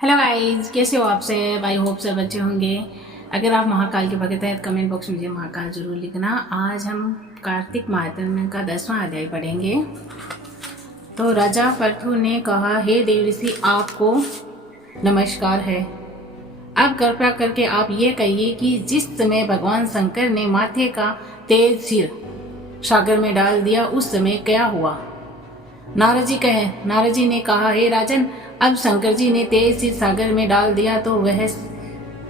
Hello guys, कैसे हो आप सब? आई होप सब अच्छे होंगे। अगर आप महाकाल के भक्त हैं तो कमेंट बॉक्स में मुझे महाकाल जरूर लिखना। आज हम कार्तिक महात्म्य का 10वां अध्याय पढ़ेंगे। तो राजा पृथु ने कहा, हे देव ऋषि, आपको नमस्कार है। अब कृपया करके आप ये कहिए कि जिस समय भगवान शंकर ने माथे का तेज सिर सागर में डाल दिया उस समय क्या हुआ? नारद जी ने कहा, हे राजन, अब शंकर जी ने तेज सिर सागर में डाल दिया तो वह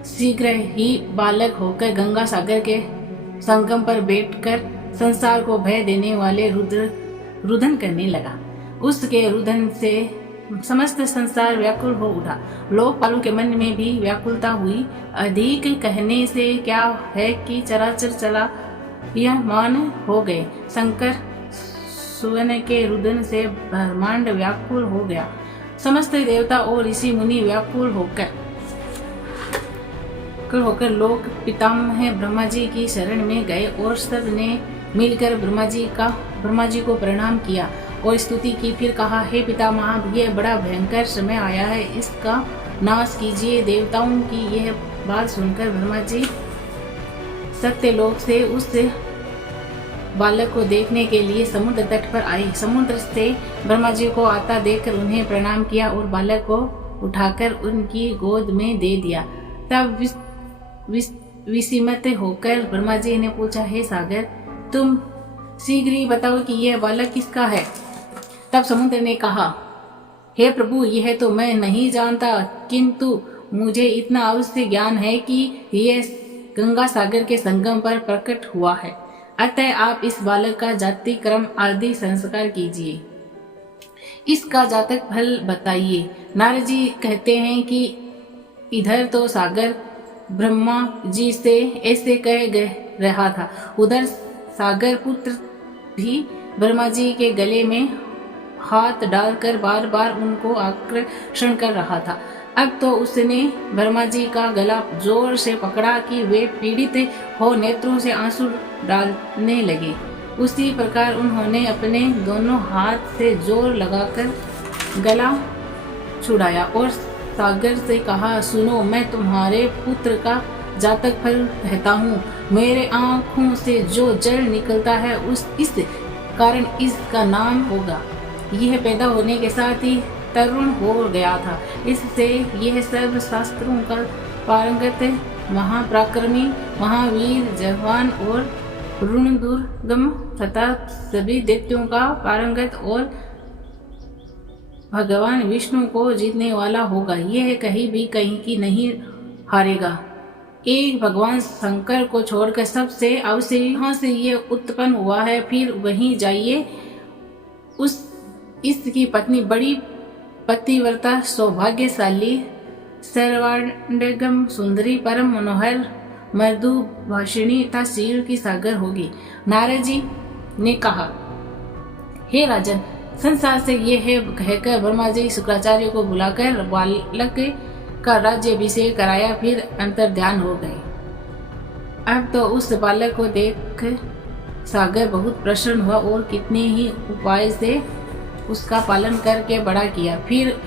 शीघ्र ही बालक होकर गंगा सागर के संगम पर बैठकर संसार को भय देने वाले रुदन करने लगा। उसके रुदन से समस्त संसार व्याकुल हो उठा। लोकपालों के मन में भी व्याकुलता हुई। अधिक कहने से क्या है कि चराचर चला यह मान हो गए। शंकर सुवन के रुदन से ब्रह्मांड व्याकुल हो गया। समस्त देवता और ऋषि मुनि व्याकुल होकर लोक पितामह ब्रह्मा जी की शरण में गए और सब ने मिलकर ब्रह्मा जी को प्रणाम किया और स्तुति की। फिर कहा, हे पितामह, यह बड़ा भयंकर समय आया है, इसका नाश कीजिए। देवताओं की यह बात सुनकर ब्रह्मा जी सत्यलोक से उस बालक को देखने के लिए समुद्र तट पर आए। समुद्र से ब्रह्मा जी को आता देखकर उन्हें प्रणाम किया और बालक को उठाकर उनकी गोद में दे दिया। तब विस्मित होकर ब्रह्मा जी ने पूछा, हे सागर, तुम शीघ्र ही बताओ कि यह बालक किसका है? तब समुद्र ने कहा, हे प्रभु, यह तो मैं नहीं जानता, किंतु मुझे इतना अवश्य ज्ञान है कि यह गंगा सागर के संगम पर प्रकट हुआ है। अतः आप इस बालक का जाति क्रम आदि संस्कार कीजिए, इसका जातक फल बताइए। नारद जी कहते हैं कि इधर तो सागर ब्रह्मा जी से ऐसे कह रहा था, उधर सागर पुत्र भी ब्रह्मा जी के गले में हाथ डालकर बार बार उनको आकर्षण कर रहा था। अब तो उसने ब्रह्मा जी का गला जोर से पकड़ा कि वे पीड़ित हो नेत्रों से आंसू डालने लगे। उसी प्रकार उन्होंने अपने दोनों हाथ से जोर लगाकर गला छुड़ाया और सागर से कहा, सुनो, मैं तुम्हारे पुत्र का जातक फल कहता हूँ। मेरे आँखों से जो जल निकलता है इस कारण इसका नाम होगा। यह पैदा होने के साथ ही तरुण हो गया था। इससे यह सर्व शास्त्रों का पारंगत, महापराक्रमी, महावीर, जवान और ऋण दुर्गम तथा सभी दैत्यों का पारंगत और भगवान विष्णु को जीतने वाला होगा। यह कहीं भी कहीं की नहीं हारेगा। एक भगवान शंकर को छोड़कर सबसे अवश्य यहाँ से यह उत्पन्न हुआ है। फिर वहीं जाइए। इसकी पत्नी बड़ी पतिव्रता, सौभाग्यशाली, सर्वांगम सुंदरी, परम मनोहर, मृदु भाषिणी तथा शील की सागर होगी। नारद जी ने कहा, हे राजन, संसार से ये है कहकर ब्रह्मा जी शुक्राचार्य को बुलाकर बालक का राज्याभिषेक कराया। फिर अंतर्ध्यान हो गए। अब तो उस बालक को देख सागर बहुत प्रसन्न हुआ और कितने ही उपाय से उसका पालन करके बड़ा किया। फिर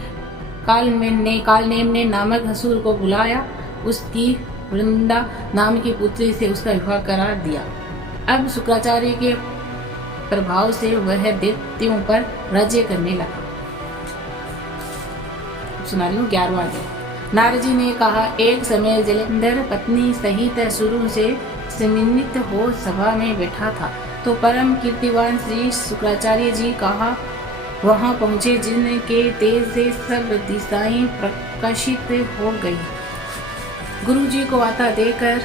कालनेम ने नामक असुर को बुलाया। उसकी वृंदा नाम की पुत्री से उसका विवाह करा दिया। अब शुक्राचार्य के प्रभाव से वह दैत्यों पर राज्य करने लगा। सुना रही हूँ 11वां अध्याय। नारद जी ने कहा, एक समय जलेंद्र पत्नी सहित असुरों से सम्मिलित हो सभा में बैठा था तो परम कीर्तिवान श्री शुक्राचार्य जी कहा वहां पहुंचे, जिनके तेज से सब दिशाएं प्रकाशित हो गई। गुरु जी को आता देखकर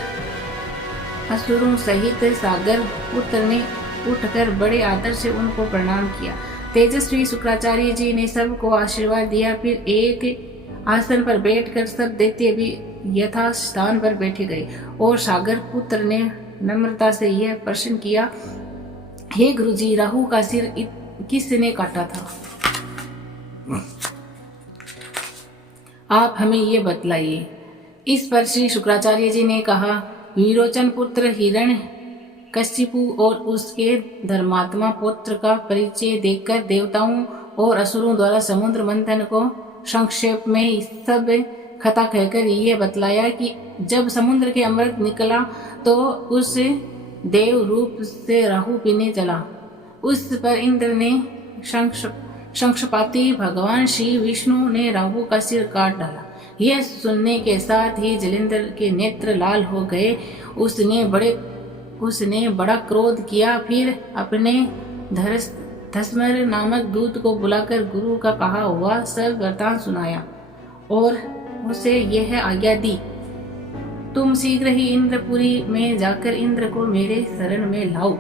असुरों सहित सागर पुत्र ने उठकर बड़े आदर से उनको प्रणाम किया। तेजस्वी शुक्राचार्य जी ने सबको आशीर्वाद दिया। फिर एक आसन पर बैठकर सब दैत्य भी यथा स्थान पर बैठे गए और सागर पुत्र ने नम्रता से यह प्रश्न किया, हे गुरु जी, राहु का सिर किसने काटा था? आप हमें ये बतलाइए। इस पर श्री शुक्राचार्य जी ने कहा, विरोचन पुत्र हिरण्यकशिपु और उसके धर्मात्मा पुत्र का परिचय देकर देवताओं और असुरों द्वारा समुद्र मंथन को संक्षेप में सब कथा कहकर ये बतलाया कि जब समुद्र के अमृत निकला तो उस देव रूप से राहु पीने चला। उस पर इंद्र ने शंखपाती भगवान श्री विष्णु ने राहु का सिर काट डाला। यह सुनने के साथ ही जलेंद्र के नेत्र लाल हो गए। उसने बड़ा क्रोध किया। फिर अपने धस्मर नामक दूत को बुलाकर गुरु का कहा हुआ सब वृतांत सुनाया और उसे यह आज्ञा दी, तुम शीघ्र ही इंद्रपुरी में जाकर इंद्र को मेरे शरण में लाओ।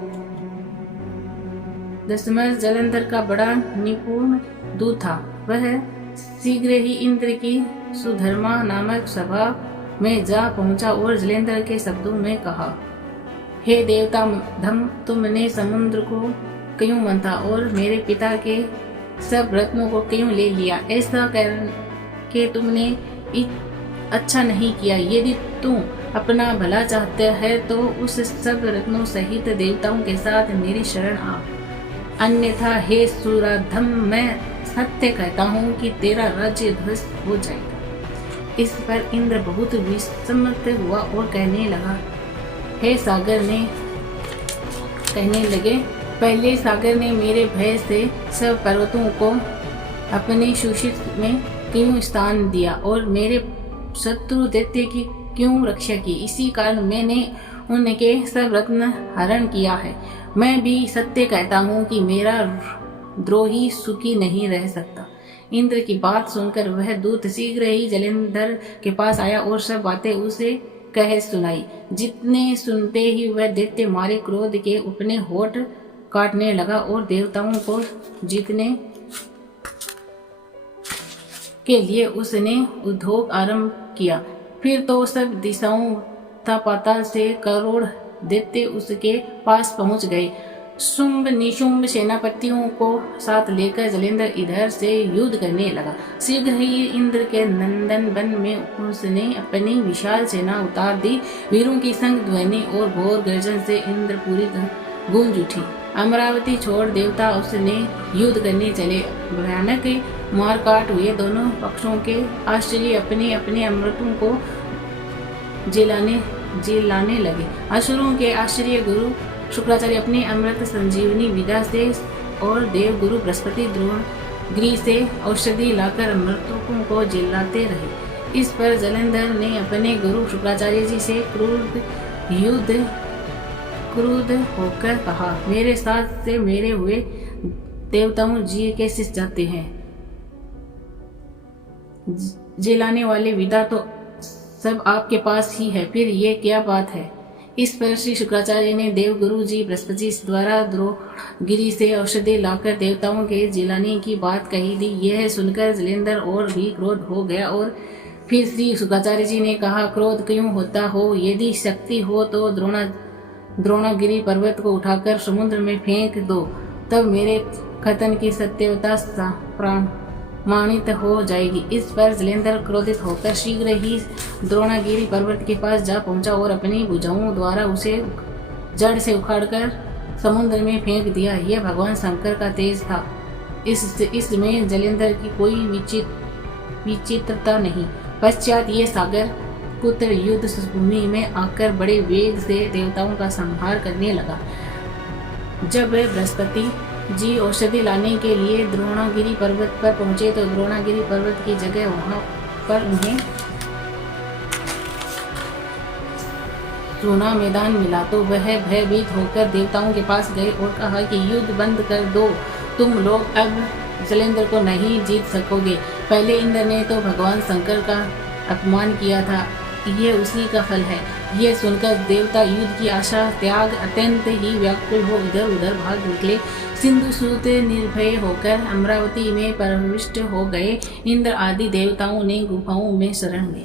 धस्मर जलंधर का बड़ा निपुण दूत था। वह शीघ्र ही इंद्र की सुधर्मा नामक सभा में जा पहुंचा और जलेंद्र के शब्दों में कहा, हे देवता धम, तुमने समुद्र को क्यों मंथा और मेरे पिता के सब रत्नों को क्यों ले लिया? ऐसा करके तुमने अच्छा नहीं किया। यदि तू अपना भला चाहते है तो उस सब रत्नों सहित देवताओं के साथ मेरी शरण आ, अन्यथा हे सुराधम, मैं सत्य कहता हूँ कि तेरा राज्य ध्वस्त हो जाएगा। इस पर इंद्र बहुत विस्मित हुआ और कहने लगे, पहले सागर ने मेरे भय से सब पर्वतों को अपने सुशित में क्यों स्थान दिया और मेरे शत्रु दैत्य की क्यों रक्षा की? इसी कारण मैंने उनके सब रत्न हरण किया है। मैं भी सत्य कहता हूँ कि मेरा द्रोही सुखी नहीं रह सकता। इंद्र की बात सुनकर वह दूत शीघ्र ही जलेंधर के पास आया और सब बातें उसे कह सुनाई। जितने सुनते ही वह दैत्य मारे क्रोध के अपने होठ काटने लगा और देवताओं को जीतने के लिए उसने उद्योग आरंभ किया। फिर तो सब दिशाओं तथा पाताल से करोड़ दैत्य उसके पास पहुंच गए। शुंभ निशुंभ सेनापतियों को साथ लेकर जलेंद्र इधर से युद्ध करने लगा। शीघ्र ही इंद्र के नंदन वन में उसने अपनी विशाल सेना उतार दी। वीरों की संग ध्वनि और घोर गर्जन से इंद्रपुरी गूंज उठी। अमरावती छोड़ देवता उसने युद्ध करने चले। भयानक मारकाट हुए। दोनों पक्षों के आश्चर्य अपने अपने अमृतों को जिलाने लगे। असुरों के आश्चर्य गुरु शुक्राचार्य अपनी अमृत संजीवनी विद्या से और देव गुरु बृहस्पति द्रोणगिरि से औषधि लाकर अमृतों को जिलाते रहे। इस पर जलेंधर ने अपने गुरु शुक्राचार्य जी से क्रुद्ध होकर कहा, मेरे साथ से मेरे हुए देवताओं जी के शिष्य जाते हैं। जिलाने वाले विद्या तो सब आपके पास ही है, फिर ये क्या बात है? इस पर श्री शुक्राचार्य ने देव गुरु जी बृहस्पति द्वारा द्रोणगिरि से औषधि लाकर देवताओं के जिलाने की बात कही थी। यह सुनकर जलेंधर और भी क्रोध हो गया और फिर श्री शुक्राचार्य जी ने कहा, क्रोध क्यों होता हो? यदि शक्ति हो तो द्रोणगिरि पर्वत को उठाकर समुद्र में फेंक दो, तब मेरे कथन की सत्यता प्रमाणित हो जाएगी। इस पर जलेंधर क्रोधित होकर शीघ्र ही द्रोणगिरि पर्वत के पास जा पहुंचा और अपनी भुजाओं द्वारा उसे जड़ से उखाड़कर समुद्र में फेंक दिया। यह भगवान शंकर का तेज था। इसमें जलेंधर की कोई विचित्रता नहीं। पश्चात ये सागर पुत्र युद्ध भूमि में आकर बड़े वेग से देवताओं का संहार करने लगा। जब बृहस्पति जी औषधि लाने के लिए द्रोणगिरि पर्वत पर पहुंचे तो द्रोणगिरि पर्वत की जगह वहां पर उन्हें सोना मैदान मिला तो वह भयभीत होकर देवताओं के पास गए और कहा कि युद्ध बंद कर दो, तुम लोग अब जलेंद्र को नहीं जीत सकोगे। पहले इंद्र ने तो भगवान शंकर का अपमान किया था, ये उसी का फल है। ये सुनकर देवता युद्ध की आशा त्याग अत्यंत ही व्याकुल हो इधर उधर भाग निकले। सिंधु सूत निर्भय होकर अमरावती में प्रविष्ट हो गए। इंद्र आदि देवताओं ने गुफाओं में शरण ली।